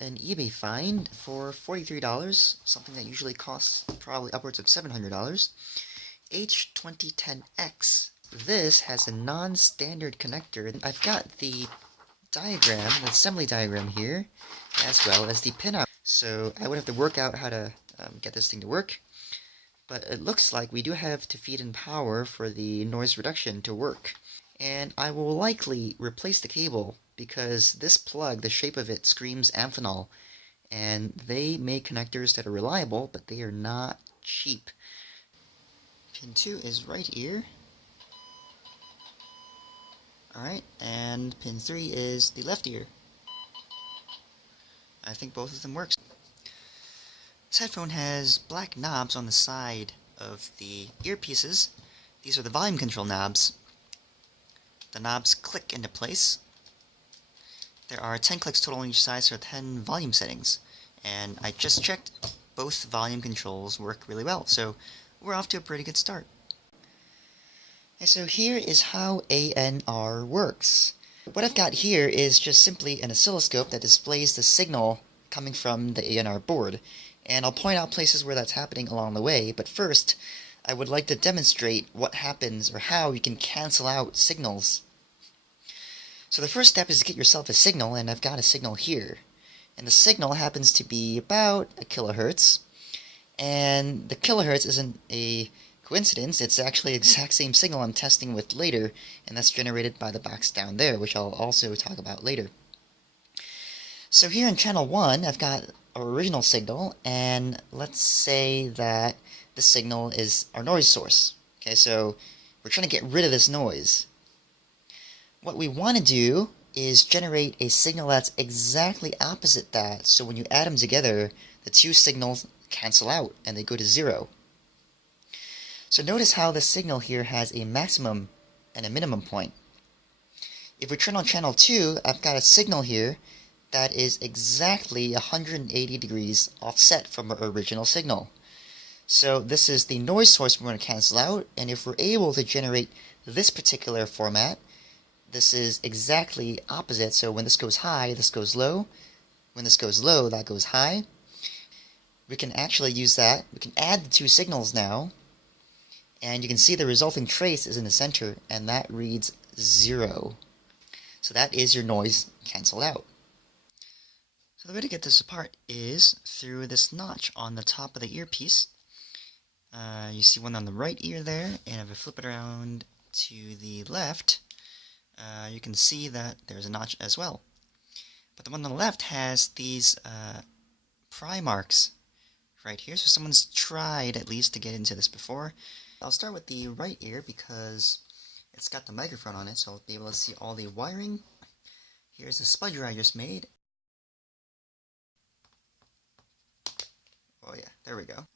an eBay find for $43, something that usually costs probably upwards of $700. H2010X. This has a non-standard connector. I've got the diagram, the assembly diagram here, as well as the pinout. So I would have to work out how to get this thing to work. But it looks like we do have to feed in power for the noise reduction to work. And I will likely replace the cable because this plug, the shape of it, screams Amphenol. And they make connectors that are reliable, but they are not cheap. Pin 2 is right here. Alright, and pin 3 is the left ear. I think both of them work. This headphone has black knobs on the side of the earpieces. These are the volume control knobs. The knobs click into place. There are 10 clicks total on each side, so 10 volume settings. And I just checked, both volume controls work really well, so we're off to a pretty good start. And so here is how Anr works. What I've got here is just simply an oscilloscope that displays the signal coming from the Anr board. And I'll point out places where that's happening along the way, but first, I would like to demonstrate what happens or how you can cancel out signals. So the first step is to get yourself a signal, and I've got a signal here. And the signal happens to be about a kilohertz, and the kilohertz isn't a coincidence, it's actually the exact same signal I'm testing with later, and that's generated by the box down there, which I'll also talk about later. So here in channel 1, I've got our original signal, and let's say that the signal is our noise source. Okay, so we're trying to get rid of this noise. What we want to do is generate a signal that's exactly opposite that, so when you add them together, the two signals cancel out and they go to 0. So notice how the signal here has a maximum and a minimum point. If we turn on channel 2, I've got a signal here that is exactly 180 degrees offset from our original signal. So this is the noise source we're going to cancel out, and if we're able to generate this particular format, this is exactly opposite, so when this goes high, this goes low. When this goes low, that goes high. We can actually use that. We can add the two signals now, and you can see the resulting trace is in the center, and that reads 0. So that is your noise canceled out. So the way to get this apart is through this notch on the top of the earpiece. You see one on the right ear there, and if I flip it around to the left, you can see that there's a notch as well. But the one on the left has these pry marks right here, so someone's tried at least to get into this before. I'll start with the right ear because it's got the microphone on it, so I'll be able to see all the wiring. Here's the spudger I just made. Oh yeah, there we go.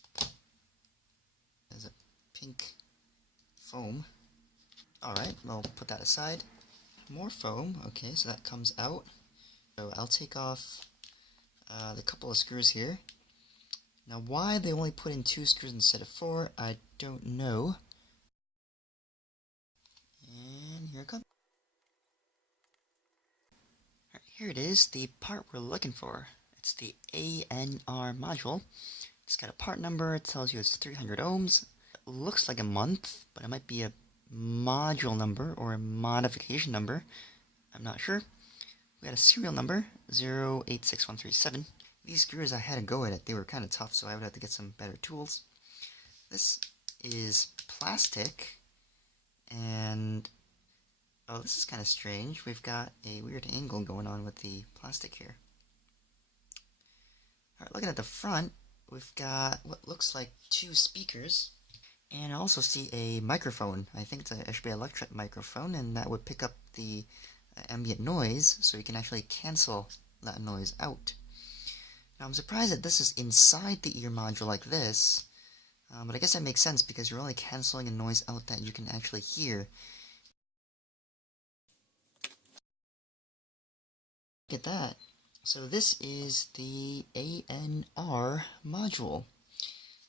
There's a pink foam. Alright, I'll put that aside. More foam, okay, so that comes out. So I'll take off the couple of screws here. Now why they only put in 2 screws instead of 4, I don't know. And here it comes. Alright, here it is, the part we're looking for. It's the Anr module. It's got a part number, it tells you it's 300 ohms. It looks like a month, but it might be a module number or a modification number. I'm not sure. We had a serial number, 086137. These screws, I had to go at it. They were kind of tough, so I would have to get some better tools. This is plastic, and oh, this is kind of strange. We've got a weird angle going on with the plastic here. Alright, looking at the front, we've got what looks like 2 speakers. And I also see a microphone. I think it's a HB Electret microphone, and that would pick up the ambient noise, so you can actually cancel that noise out. Now I'm surprised that this is inside the ear module like this, but I guess that makes sense because you're only canceling a noise out that you can actually hear. Look at that. So this is the Anr module.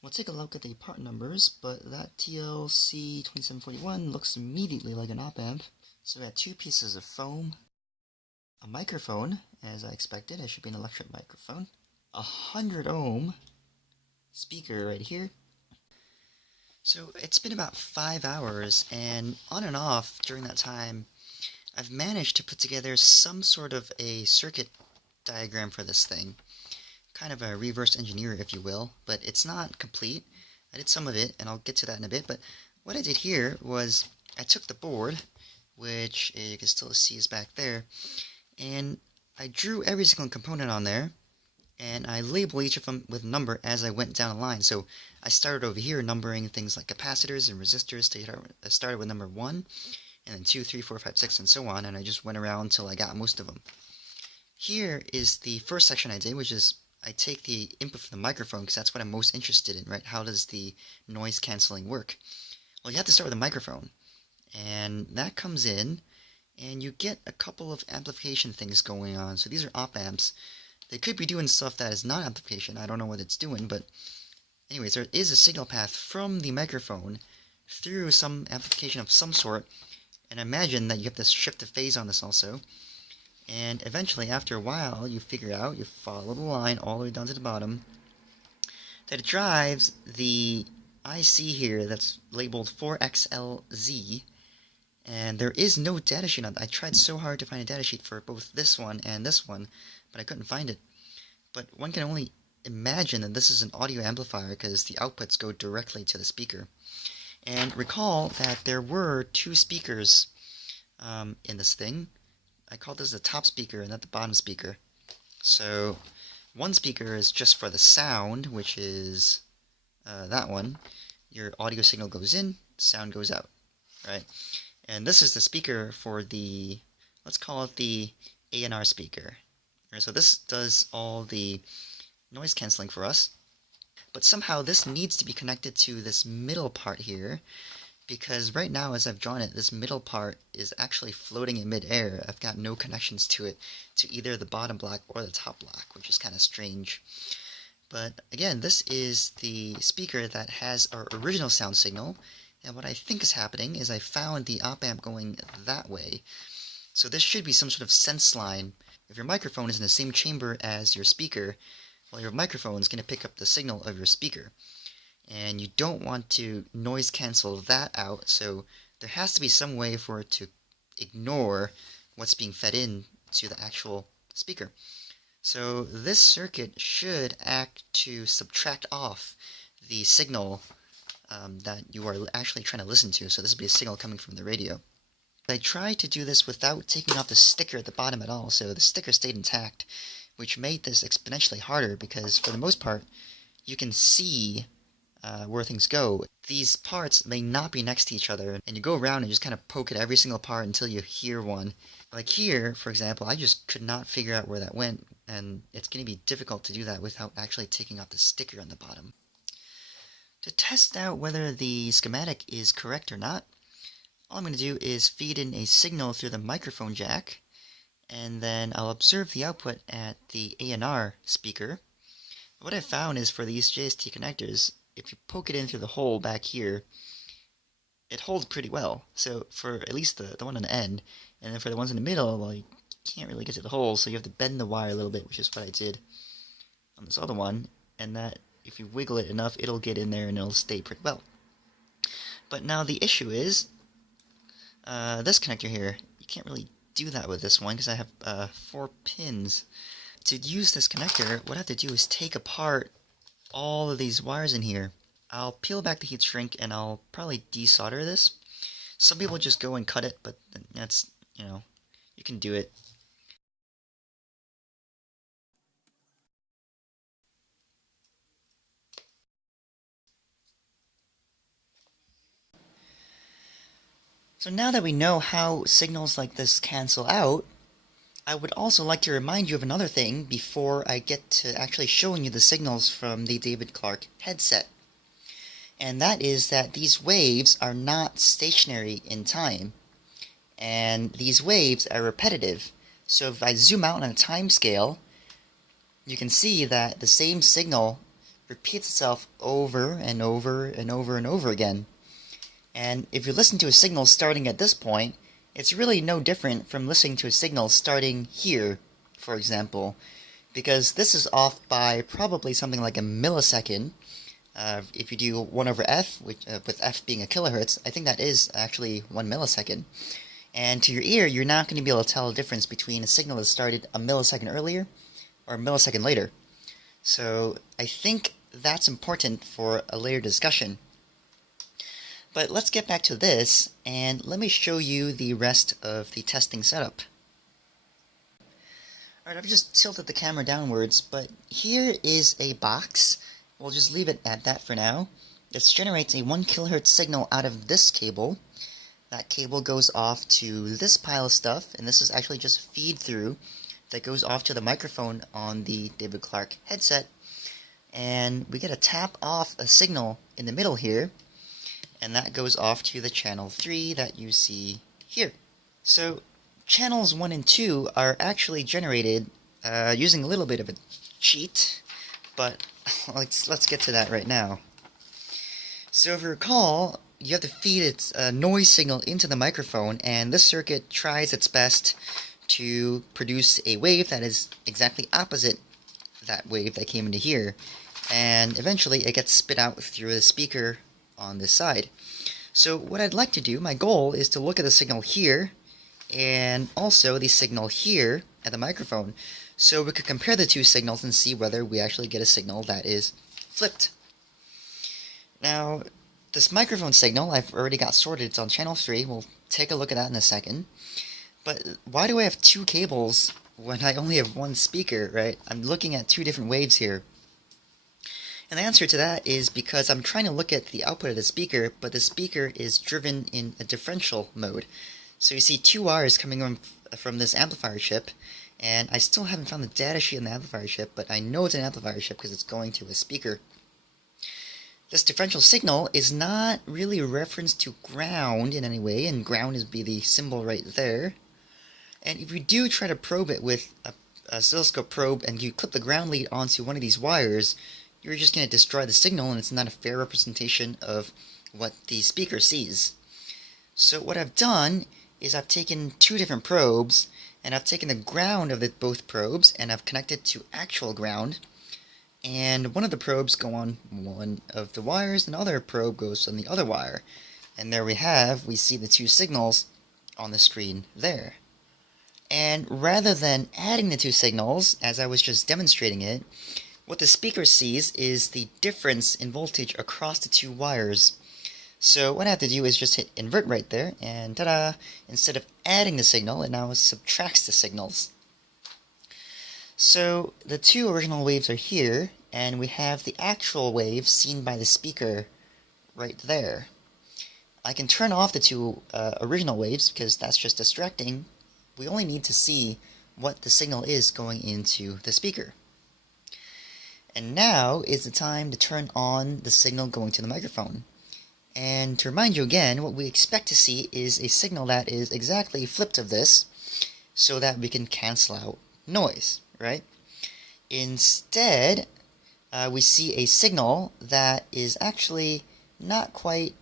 We'll take a look at the part numbers, but that TLC2741 looks immediately like an op amp. So we have 2 pieces of foam. A microphone, as I expected. It should be an electret microphone. 100 ohm speaker right here. So it's been about 5 hours, and on and off during that time, I've managed to put together some sort of a circuit diagram for this thing. Kind of a reverse engineer, if you will, but it's not complete. I did some of it, and I'll get to that in a bit, but what I did here was I took the board, which you can still see is back there, and I drew every single component on there, and I label each of them with a number as I went down a line. So I started over here numbering things like capacitors and resistors. I started with number 1, and then 2, 3, 4, 5, 6, and so on, and I just went around until I got most of them. Here is the first section I did, which is I take the input from the microphone because that's what I'm most interested in, right? How does the noise canceling work? Well, you have to start with a microphone, and that comes in, and you get a couple of amplification things going on. So these are op amps. They could be doing stuff that is not amplification. I don't know what it's doing, but anyways, there is a signal path from the microphone through some amplification of some sort, and imagine that you have to shift the phase on this also. And eventually, after a while, you figure out, you follow the line all the way down to the bottom, that it drives the IC here that's labeled 4XLZ, and there is no datasheet on that. I tried so hard to find a datasheet for both this one and this one, but I couldn't find it. But one can only imagine that this is an audio amplifier because the outputs go directly to the speaker. And recall that there were 2 speakers in this thing. I call this the top speaker and not the bottom speaker. So one speaker is just for the sound, which is that one. Your audio signal goes in, sound goes out, right? And this is the speaker for the, let's call it the Anr speaker. Right, so this does all the noise canceling for us. But somehow this needs to be connected to this middle part here, because right now, as I've drawn it, this middle part is actually floating in midair. I've got no connections to it, to either the bottom block or the top block, which is kind of strange. But again, this is the speaker that has our original sound signal, and what I think is happening is I found the op amp going that way. So this should be some sort of sense line. If your microphone is in the same chamber as your speaker, well, your microphone is going to pick up the signal of your speaker. And you don't want to noise cancel that out, so there has to be some way for it to ignore what's being fed in to the actual speaker. So this circuit should act to subtract off the signal that you are actually trying to listen to. So this would be a signal coming from the radio. I tried to do this without taking off the sticker at the bottom at all, so the sticker stayed intact, which made this exponentially harder because for the most part you can see where things go. These parts may not be next to each other, and you go around and just kind of poke at every single part until you hear one. Like here, for example, I just could not figure out where that went, and it's going to be difficult to do that without actually taking off the sticker on the bottom. To test out whether the schematic is correct or not, all I'm going to do is feed in a signal through the microphone jack, and then I'll observe the output at the Anr speaker. What I found is for these JST connectors, if you poke it in through the hole back here, it holds pretty well. So for at least the one on the end, and then for the ones in the middle, well, you can't really get to the hole, so you have to bend the wire a little bit, which is what I did on this other one, and that if you wiggle it enough, it'll get in there and it'll stay pretty well. But now the issue is this connector here. You can't really do that with this one because I have 4 pins. To use this connector, what I have to do is take apart all of these wires in here. I'll peel back the heat shrink and I'll probably desolder this. Some people just go and cut it, but that's, you can do it. So now that we know how signals like this cancel out, I would also like to remind you of another thing before I get to actually showing you the signals from the David Clark headset. And that is that these waves are not stationary in time. And these waves are repetitive. So if I zoom out on a time scale, you can see that the same signal repeats itself over and over and over and over again. And if you listen to a signal starting at this point, it's really no different from listening to a signal starting here, for example, because this is off by probably something like a millisecond. If you do 1 over f, with f being a kilohertz, I think that is actually 1 millisecond. And to your ear, you're not going to be able to tell the difference between a signal that started a millisecond earlier or a millisecond later. So I think that's important for a later discussion. But let's get back to this, and let me show you the rest of the testing setup. Alright, I've just tilted the camera downwards, but here is a box. We'll just leave it at that for now. This generates a 1 kilohertz signal out of this cable. That cable goes off to this pile of stuff, and this is actually just a feed through that goes off to the microphone on the David Clark headset. And we get a tap off a signal in the middle here, and that goes off to the channel 3 that you see here. So channels 1 and 2 are actually generated using a little bit of a cheat, but let's get to that right now. So if you recall, you have to feed its noise signal into the microphone, and this circuit tries its best to produce a wave that is exactly opposite that wave that came into here, and eventually it gets spit out through the speaker on this side. So what I'd like to do, my goal is to look at the signal here, and also the signal here at the microphone, so we could compare the two signals and see whether we actually get a signal that is flipped. Now, this microphone signal I've already got sorted. It's on channel 3. We'll take a look at that in a second. But why do I have 2 cables when I only have 1 speaker, right? I'm looking at 2 different waves here. And the answer to that is because I'm trying to look at the output of the speaker, but the speaker is driven in a differential mode. So you see 2 wires coming from this amplifier chip, and I still haven't found the data sheet on the amplifier chip, but I know it's an amplifier chip because it's going to a speaker. This differential signal is not really a reference to ground in any way, and ground is be the symbol right there. And if you do try to probe it with a oscilloscope probe and you clip the ground lead onto one of these wires, you're just going to destroy the signal, and it's not a fair representation of what the speaker sees. So what I've done is I've taken 2 different probes, and I've taken the ground of both probes, and I've connected to actual ground. And one of the probes go on one of the wires, and the other probe goes on the other wire. And there we see the 2 signals on the screen there. And rather than adding the 2 signals, as I was just demonstrating it, what the speaker sees is the difference in voltage across the 2 wires. So what I have to do is just hit invert right there, and ta-da! Instead of adding the signal, it now subtracts the signals. So the 2 original waves are here, and we have the actual wave seen by the speaker right there. I can turn off the 2 original waves because that's just distracting. We only need to see what the signal is going into the speaker. And now is the time to turn on the signal going to the microphone. And to remind you again, what we expect to see is a signal that is exactly flipped of this, so that we can cancel out noise, right? Instead, we see a signal that is actually not quite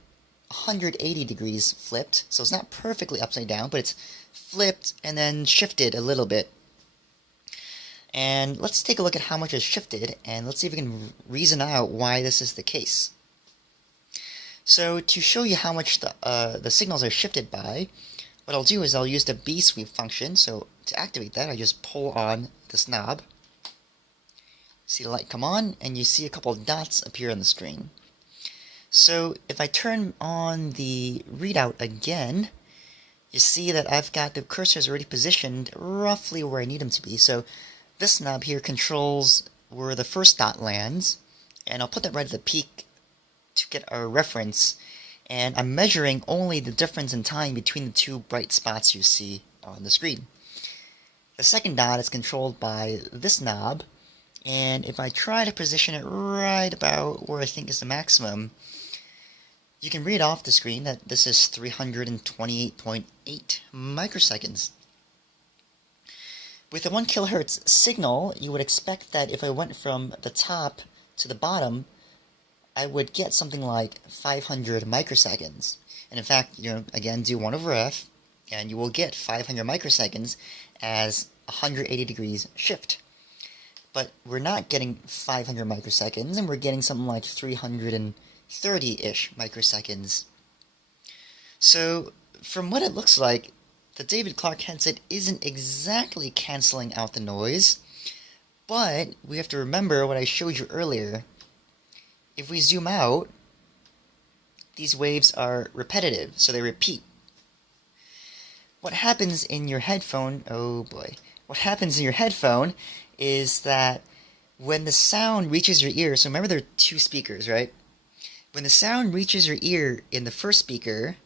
180 degrees flipped, so it's not perfectly upside down, but it's flipped and then shifted a little bit. And let's take a look at how much is shifted, and let's see if we can reason out why this is the case. So to show you how much the signals are shifted by, what I'll do is I'll use the B sweep function. So to activate that, I just pull on this knob. See the light come on, and you see a couple of dots appear on the screen. So if I turn on the readout again, you see that I've got the cursors already positioned roughly where I need them to be. So this knob here controls where the first dot lands, and I'll put that right at the peak to get our reference, and I'm measuring only the difference in time between the 2 bright spots you see on the screen. The second dot is controlled by this knob, and if I try to position it right about where I think is the maximum, you can read off the screen that this is 328.8 microseconds. With a 1 kilohertz signal, you would expect that if I went from the top to the bottom, I would get something like 500 microseconds. And in fact, again, do 1 over f, and you will get 500 microseconds as 180 degrees shift. But we're not getting 500 microseconds, and we're getting something like 330-ish microseconds. So, from what it looks like, the David Clark headset isn't exactly canceling out the noise, but we have to remember what I showed you earlier. If we zoom out, these waves are repetitive, so they repeat. What happens in your headphone, oh boy, what happens in your headphone is that when the sound reaches your ear, so remember there are two speakers, right? When the sound reaches your ear in the first speaker,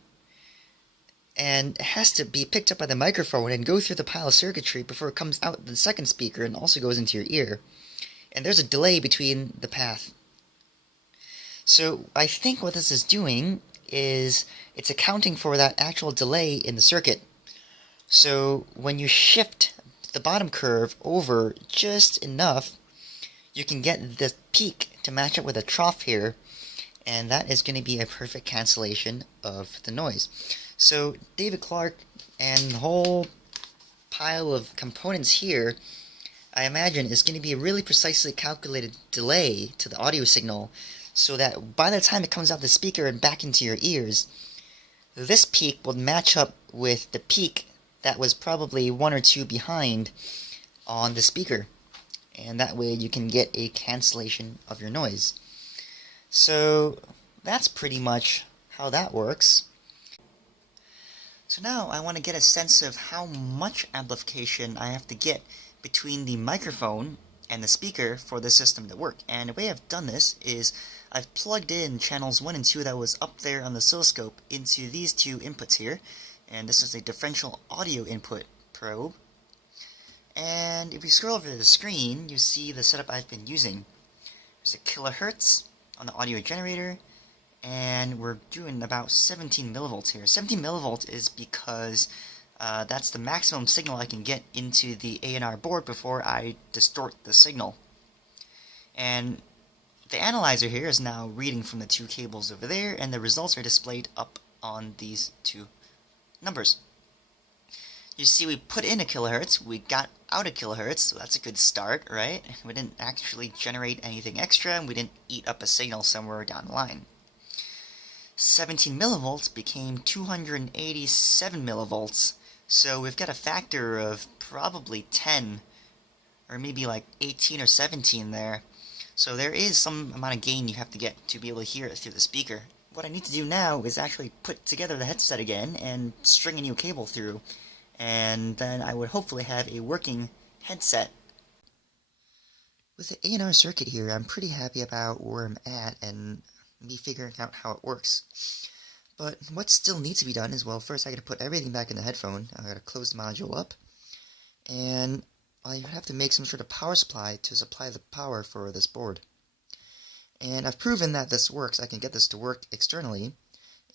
and it has to be picked up by the microphone and go through the pile of circuitry before it comes out the second speaker and also goes into your ear. And there's a delay between the path. So I think what this is doing is it's accounting for that actual delay in the circuit. So when you shift the bottom curve over just enough, you can get the peak to match up with a trough here, and that is going to be a perfect cancellation of the noise. So David Clark and the whole pile of components here, I imagine, is going to be a really precisely calculated delay to the audio signal, so that by the time it comes out the speaker and back into your ears, this peak will match up with the peak that was probably 1 or 2 behind on the speaker. And that way you can get a cancellation of your noise. So that's pretty much how that works. So now I want to get a sense of how much amplification I have to get between the microphone and the speaker for the system to work. And the way I've done this is I've plugged in channels 1 and 2 that was up there on the oscilloscope into these two inputs here. And this is a differential audio input probe. And if you scroll over the screen, you see the setup I've been using. There's a kilohertz on the audio generator, and we're doing about 17 millivolts here. 17 millivolts is because that's the maximum signal I can get into the Anr board before I distort the signal. And the analyzer here is now reading from the two cables over there, and the results are displayed up on these two numbers. You see we put in a kilohertz, we got out a kilohertz, so that's a good start, right? We didn't actually generate anything extra, and we didn't eat up a signal somewhere down the line. 17 millivolts became 287 millivolts, so we've got a factor of probably 10, or maybe like 18 or 17 there. So there is some amount of gain you have to get to be able to hear it through the speaker. What I need to do now is actually put together the headset again and string a new cable through, and then I would hopefully have a working headset. With the Anr circuit here, I'm pretty happy about where I'm at and me figuring out how it works. But what still needs to be done is, well, first I gotta put everything back in the headphone. I gotta close the module up, and I have to make some sort of power supply to supply the power for this board. And I've proven that this works. I can get this to work externally,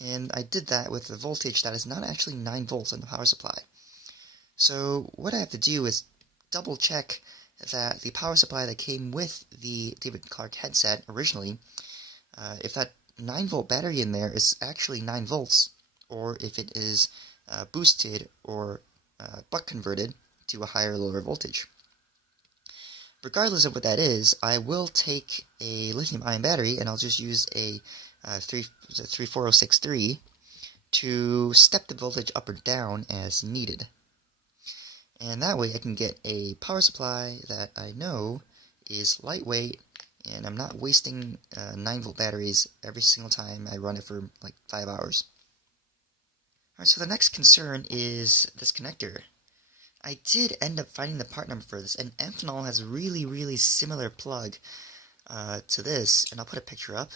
and I did that with a voltage that is not actually 9 volts in the power supply. So what I have to do is double check that the power supply that came with the David Clark headset originally, if that 9 volt battery in there is actually 9 volts, or if it is boosted or buck converted to a higher or lower voltage. Regardless of what that is, I will take a lithium-ion battery, and I'll just use a 34063 to step the voltage up or down as needed. And that way I can get a power supply that I know is lightweight, and I'm not wasting 9 volt batteries every single time I run it for like 5 hours. Alright, so the next concern is this connector. I did end up finding the part number for this, and Amphenol has a really similar plug to this, and I'll put a picture up.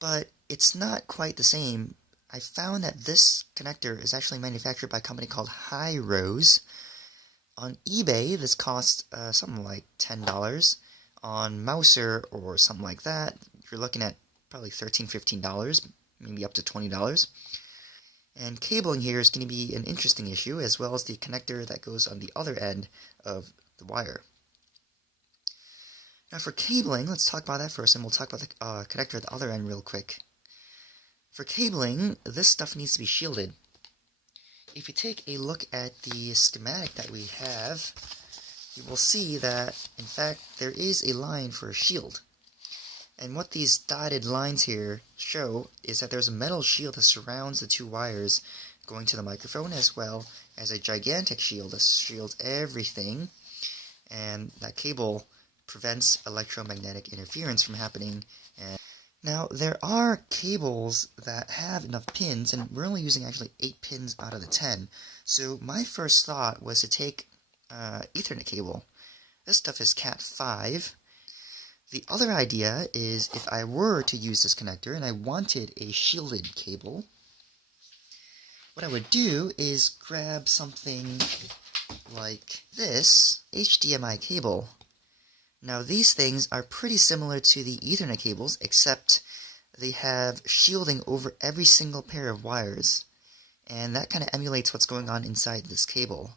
But it's not quite the same. I found that this connector is actually manufactured by a company called High Rose. On eBay, this costs something like $10. On Mouser or something like that, you're looking at probably $13, $15, maybe up to $20. And cabling here is going to be an interesting issue, as well as the connector that goes on the other end of the wire. Now for cabling, let's talk about that first, and we'll talk about the connector at the other end real quick. For cabling, this stuff needs to be shielded. If you take a look at the schematic that we have, you will see that, in fact, there is a line for a shield. And what these dotted lines here show is that there's a metal shield that surrounds the two wires going to the microphone, as well as a gigantic shield that shields everything. And that cable prevents electromagnetic interference from happening. And now, there are cables that have enough pins, and we're only using actually 8 pins out of the 10. So my first thought was to take Ethernet cable. This stuff is Cat 5. The other idea is if I were to use this connector and I wanted a shielded cable, what I would do is grab something like this HDMI cable. Now these things are pretty similar to the Ethernet cables, except they have shielding over every single pair of wires, and that kind of emulates what's going on inside this cable.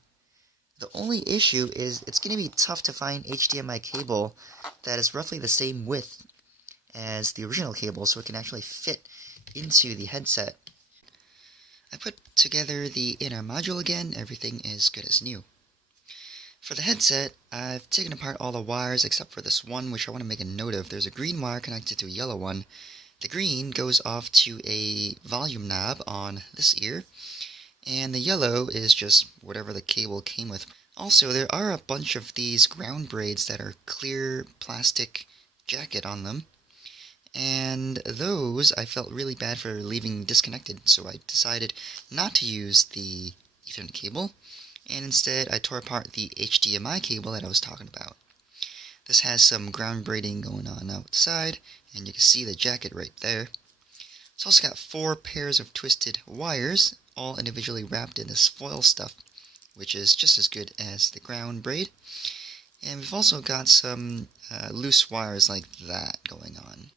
The only issue is it's going to be tough to find HDMI cable that is roughly the same width as the original cable, so it can actually fit into the headset. I put together the inner module again. Everything is good as new. For the headset, I've taken apart all the wires except for this one, which I want to make a note of. There's a green wire connected to a yellow one. The green goes off to a volume knob on this ear, and the yellow is just whatever the cable came with. Also, there are a bunch of these ground braids that are clear plastic jacket on them, and those I felt really bad for leaving disconnected, so I decided not to use the Ethernet cable, and instead I tore apart the HDMI cable that I was talking about. This has some ground braiding going on outside, and you can see the jacket right there. It's also got 4 pairs of twisted wires, all individually wrapped in this foil stuff, which is just as good as the ground braid. And we've also got some loose wires like that going on.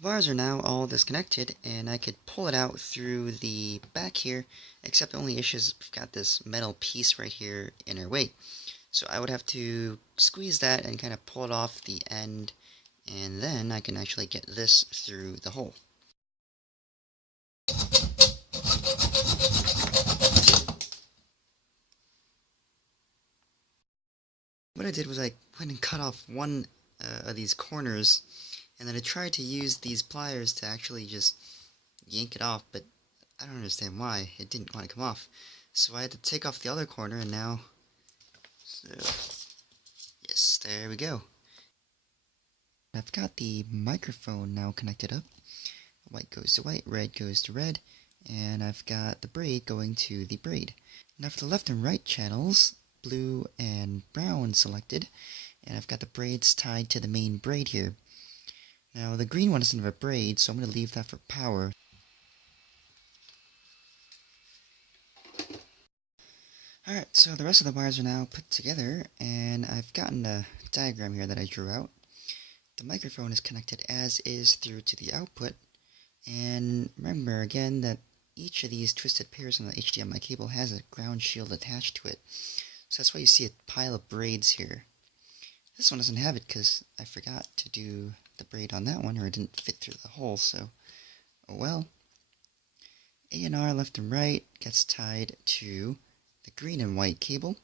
The wires are now all disconnected, and I could pull it out through the back here, except the only issue is we've got this metal piece right here in our way. So I would have to squeeze that and kind of pull it off the end, and then I can actually get this through the hole. What I did was I went and cut off one of these corners, and then I tried to use these pliers to actually just yank it off, but I don't understand why. It didn't want to come off. So I had to take off the other corner, and now... So, yes, there we go. I've got the microphone now connected up. White goes to white, red goes to red, and I've got the braid going to the braid. Now for the left and right channels, blue and brown selected, and I've got the braids tied to the main braid here. Now the green one doesn't have a braid, so I'm going to leave that for power. Alright, so the rest of the wires are now put together, and I've gotten a diagram here that I drew out. The microphone is connected as is through to the output, and remember again that each of these twisted pairs on the HDMI cable has a ground shield attached to it. So that's why you see a pile of braids here. This one doesn't have it because I forgot to do the braid on that one, or it didn't fit through the hole, so oh well. Anr left and right gets tied to the green and white cable.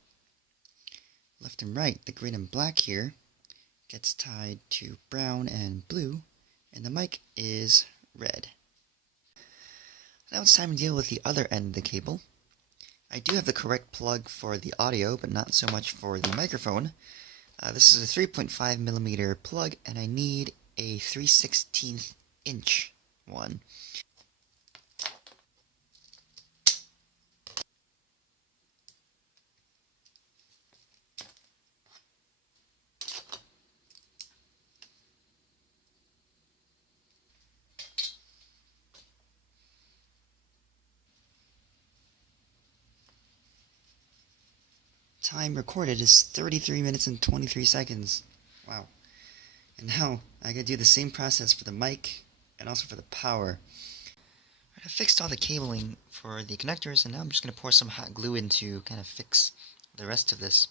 Left and right, the green and black here gets tied to brown and blue, and the mic is red. Now it's time to deal with the other end of the cable. I do have the correct plug for the audio, but not so much for the microphone. This is a 3.5mm plug, and I need a 3/16 inch one. Time recorded is 33 minutes and 23 seconds. Wow. And now I gotta do the same process for the mic and also for the power. I fixed all the cabling for the connectors, and now I'm just gonna pour some hot glue in to kind of fix the rest of this.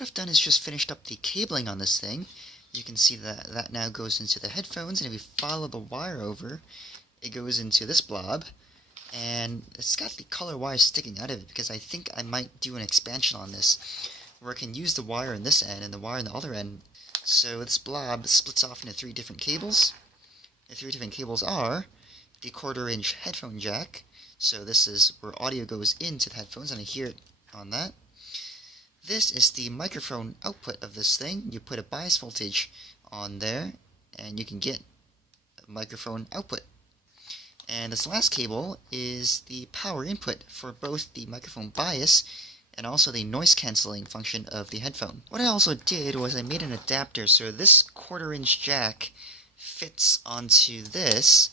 what I've done is just finished up the cabling on this thing. You can see that that now goes into the headphones, and if we follow the wire over, it goes into this blob, and it's got the color wire sticking out of it because I think I might do an expansion on this where I can use the wire in this end and the wire in the other end. So this blob splits off into 3 different cables. The 3 different cables are the 1/4-inch headphone jack, so this is where audio goes into the headphones, and I hear it on that. This is the microphone output of this thing. You put a bias voltage on there, and you can get a microphone output. And this last cable is the power input for both the microphone bias and also the noise cancelling function of the headphone. What I also did was I made an adapter so this 1/4-inch jack fits onto this,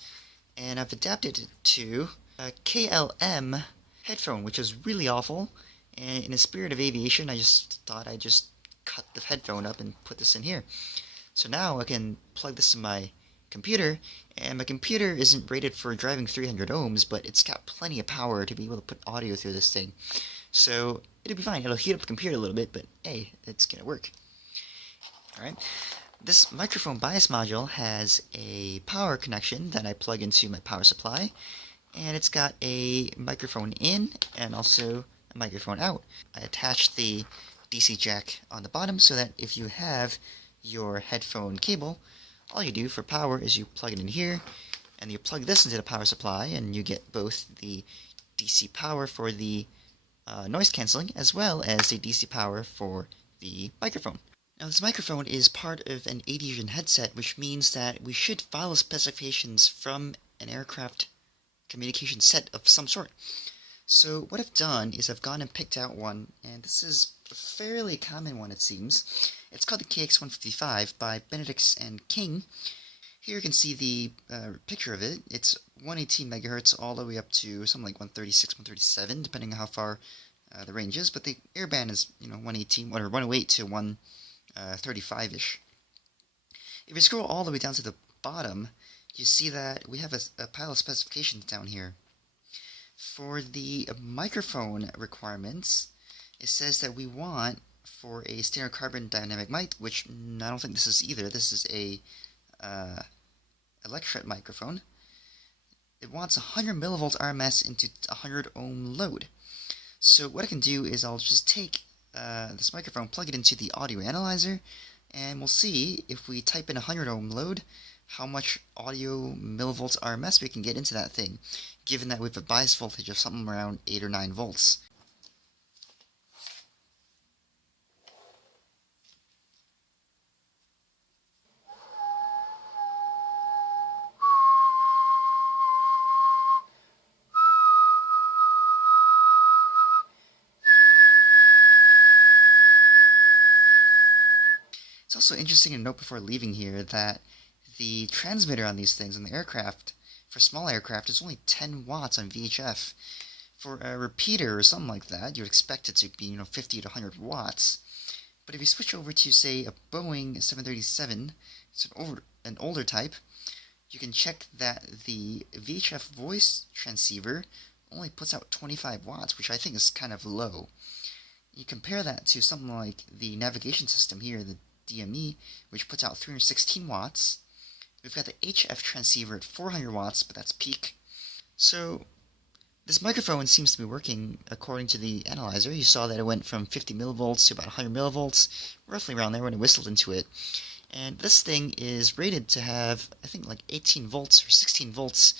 and I've adapted it to a KLM headphone, which is really awful. And in the spirit of aviation, I just thought I'd just cut the headphone up and put this in here. So now I can plug this in my computer, and my computer isn't rated for driving 300 ohms, but it's got plenty of power to be able to put audio through this thing. So it'll be fine. It'll heat up the computer a little bit, but hey, it's gonna work. Alright. This microphone bias module has a power connection that I plug into my power supply, and it's got a microphone in and also a microphone out. I attached the DC jack on the bottom so that if you have your headphone cable, all you do for power is you plug it in here, and you plug this into the power supply, and you get both the DC power for the noise cancelling as well as the DC power for the microphone. Now this microphone is part of an aviation headset, which means that we should follow specifications from an aircraft communication set of some sort. So what I've done is I've gone and picked out one, and this is a fairly common one, it seems. It's called the KX155 by Benedicts and King. Here you can see the picture of it. It's 118 megahertz all the way up to something like 136, 137, depending on how far the range is. But the airband is 118 or 108 to 135-ish. If you scroll all the way down to the bottom, you see that we have a pile of specifications down here. For the microphone requirements, it says that we want for a standard carbon dynamic mic, which I don't think this is either. This is a electret microphone. It wants 100 millivolts RMS into 100 ohm load. So what I can do is I'll just take this microphone, plug it into the audio analyzer, and we'll see if we type in 100 ohm load, how much audio millivolts RMS we can get into that thing, given that we have a bias voltage of something around 8 or 9 volts. It's also interesting to note before leaving here that the transmitter on these things on the aircraft, for small aircraft, is only 10 watts on VHF. For a repeater or something like that, you'd expect it to be 50 to 100 watts. But if you switch over to, say, a Boeing 737, it's an older type, you can check that the VHF voice transceiver only puts out 25 watts, which I think is kind of low. You compare that to something like the navigation system here, the DME, which puts out 316 watts. We've got the HF transceiver at 400 watts, but that's peak. So this microphone seems to be working according to the analyzer. You saw that it went from 50 millivolts to about 100 millivolts, roughly around there when it whistled into it. And this thing is rated to have, I think, like 18 volts or 16 volts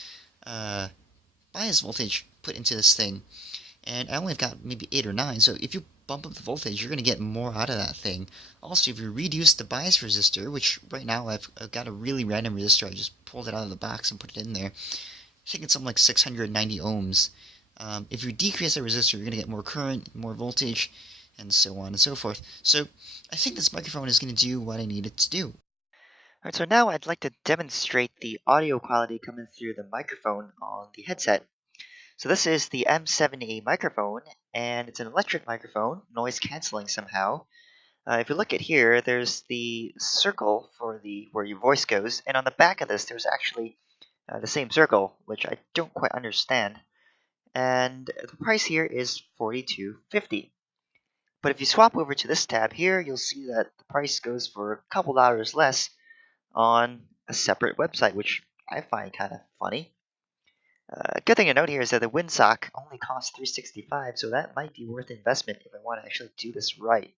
bias voltage put into this thing. And I only have got maybe 8 or 9, so if you bump up the voltage, you're going to get more out of that thing. Also, if you reduce the bias resistor, which right now I've got a really random resistor, I just pulled it out of the box and put it in there. I think it's something like 690 ohms. If you decrease the resistor, you're going to get more current, more voltage, and so on and so forth. So I think this microphone is going to do what I need it to do. Alright, so now I'd like to demonstrate the audio quality coming through the microphone on the headset. So this is the M7A microphone, and it's an electric microphone, noise cancelling somehow. If you look at here, there's the circle for where your voice goes, and on the back of this, there's actually the same circle, which I don't quite understand. And the price here is $42.50. But if you swap over to this tab here, you'll see that the price goes for a couple dollars less on a separate website, which I find kind of funny. Good thing to note here is that the windsock only costs $365, so that might be worth investment if I want to actually do this right.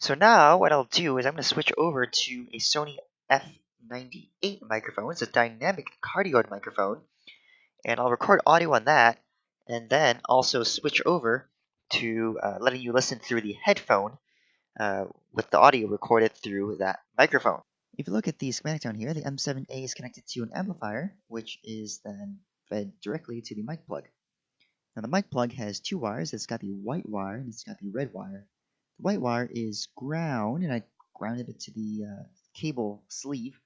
So now what I'll do is I'm going to switch over to a Sony F98 microphone. It's a dynamic cardioid microphone, and I'll record audio on that, and then also switch over to letting you listen through the headphone with the audio recorded through that microphone. If you look at the schematic down here, the M7A is connected to an amplifier, which is then fed directly to the mic plug. Now the mic plug has two wires. It's got the white wire and it's got the red wire. The white wire is ground, and I grounded it to the cable sleeve,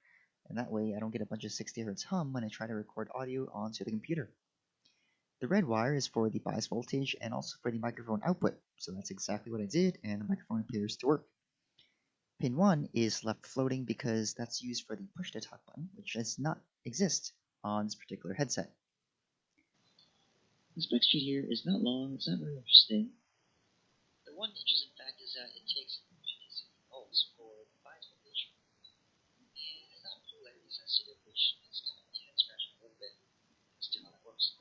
and that way I don't get a bunch of 60 Hz hum when I try to record audio onto the computer. The red wire is for the bias voltage and also for the microphone output, so that's exactly what I did, and the microphone appears to work. Pin 1 is left floating because that's used for the push-to-talk button, which does not exist on this particular headset. The spec sheet here is not long, it's not very interesting. The one interesting fact is that it takes 50 volts for the bias voltage, and it's not polarity sensitive, which is kind of head scratching a little bit as to how that works.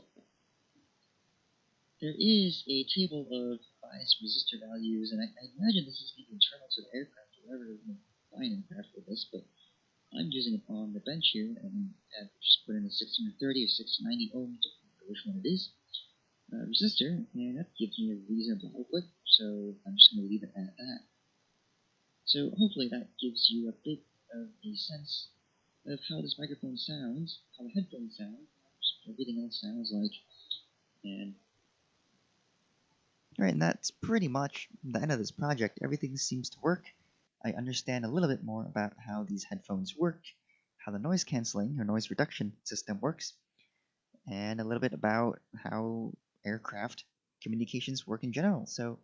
There is a table of bias resistor values, and I imagine this is either internal to the aircraft or whatever you buy an aircraft for this, but I'm using it on the bench here, and I've just put in a 630 or 690 ohms, depending on which one it is, resistor, and that gives me a reasonable output, so I'm just going to leave it at that. So hopefully that gives you a bit of a sense of how this microphone sounds, how the headphones sound, how everything else sounds like, and alright, and that's pretty much the end of this project. Everything seems to work. I understand a little bit more about how these headphones work, how the noise canceling or noise reduction system works, and a little bit about how aircraft communications work in general. So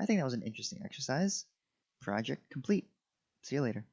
I think that was an interesting exercise. Project complete. See you later.